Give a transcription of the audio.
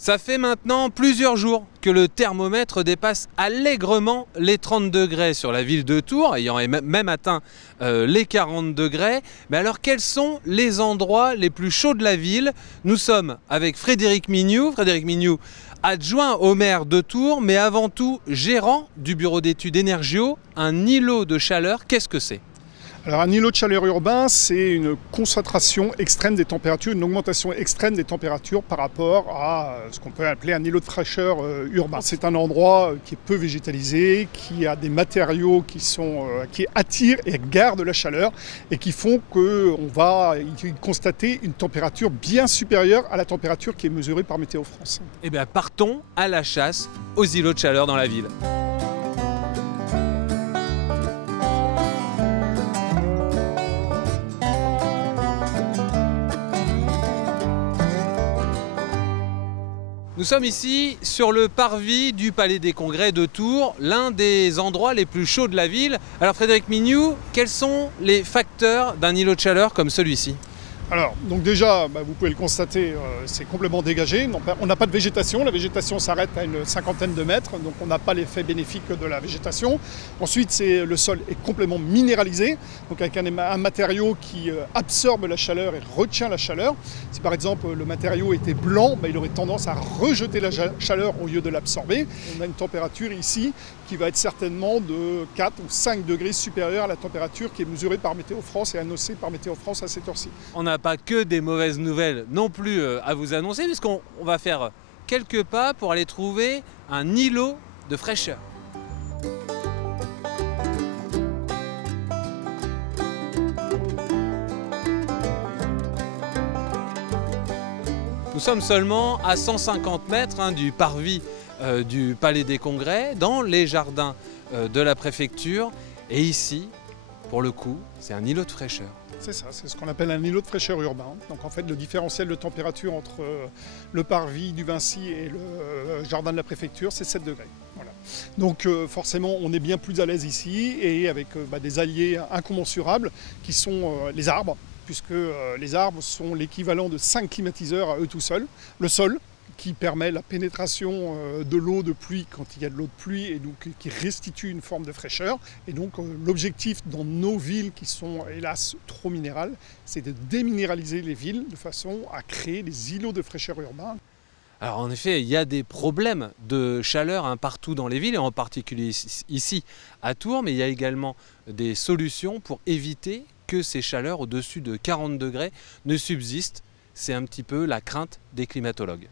Ça fait maintenant plusieurs jours que le thermomètre dépasse allègrement les 30 degrés sur la ville de Tours, ayant même atteint les 40 degrés. Mais alors quels sont les endroits les plus chauds de la ville? Nous sommes avec Frédéric Mignoux. Frédéric Mignoux, adjoint au maire de Tours, mais avant tout gérant du bureau d'études Énergio, un îlot de chaleur. Qu'est-ce que c'est? Alors un îlot de chaleur urbain, c'est une concentration extrême des températures, une augmentation extrême des températures par rapport à ce qu'on peut appeler un îlot de fraîcheur urbain. C'est un endroit qui est peu végétalisé, qui a des matériaux qui attirent et gardent la chaleur et qui font qu'on va y constater une température bien supérieure à la température qui est mesurée par Météo France. Eh bien partons à la chasse aux îlots de chaleur dans la ville. Nous sommes ici sur le parvis du Palais des Congrès de Tours, l'un des endroits les plus chauds de la ville. Alors Frédéric Mignoux, quels sont les facteurs d'un îlot de chaleur comme celui-ci ? Alors, donc déjà, vous pouvez le constater, c'est complètement dégagé. On n'a pas de végétation. La végétation s'arrête à une cinquantaine de mètres, donc on n'a pas l'effet bénéfique de la végétation. Ensuite, le sol est complètement minéralisé, donc avec un matériau qui absorbe la chaleur et retient la chaleur. Si par exemple le matériau était blanc, il aurait tendance à rejeter la chaleur au lieu de l'absorber. On a une température ici qui va être certainement de 4 ou 5 degrés supérieure à la température qui est mesurée par Météo France et annoncée par Météo France à cette heure-ci. On n'a pas que des mauvaises nouvelles non plus à vous annoncer, puisqu'on va faire quelques pas pour aller trouver un îlot de fraîcheur. Nous sommes seulement à 150 mètres du parvis du Palais des Congrès, dans les jardins de la préfecture. Et ici, pour le coup, c'est un îlot de fraîcheur. C'est ça, c'est ce qu'on appelle un îlot de fraîcheur urbain. Donc en fait, le différentiel de température entre le parvis du Vinci et le jardin de la préfecture, c'est 7 degrés. Voilà. Donc forcément, on est bien plus à l'aise ici et avec des alliés incommensurables qui sont les arbres, puisque les arbres sont l'équivalent de 5 climatiseurs à eux tout seuls. Le sol, qui permet la pénétration de l'eau de pluie quand il y a de l'eau de pluie et donc qui restitue une forme de fraîcheur. Et donc l'objectif dans nos villes qui sont hélas trop minérales, c'est de déminéraliser les villes de façon à créer des îlots de fraîcheur urbains. Alors en effet, il y a des problèmes de chaleur partout dans les villes, et en particulier ici à Tours, mais il y a également des solutions pour éviter que ces chaleurs au-dessus de 40 degrés ne subsistent. C'est un petit peu la crainte des climatologues.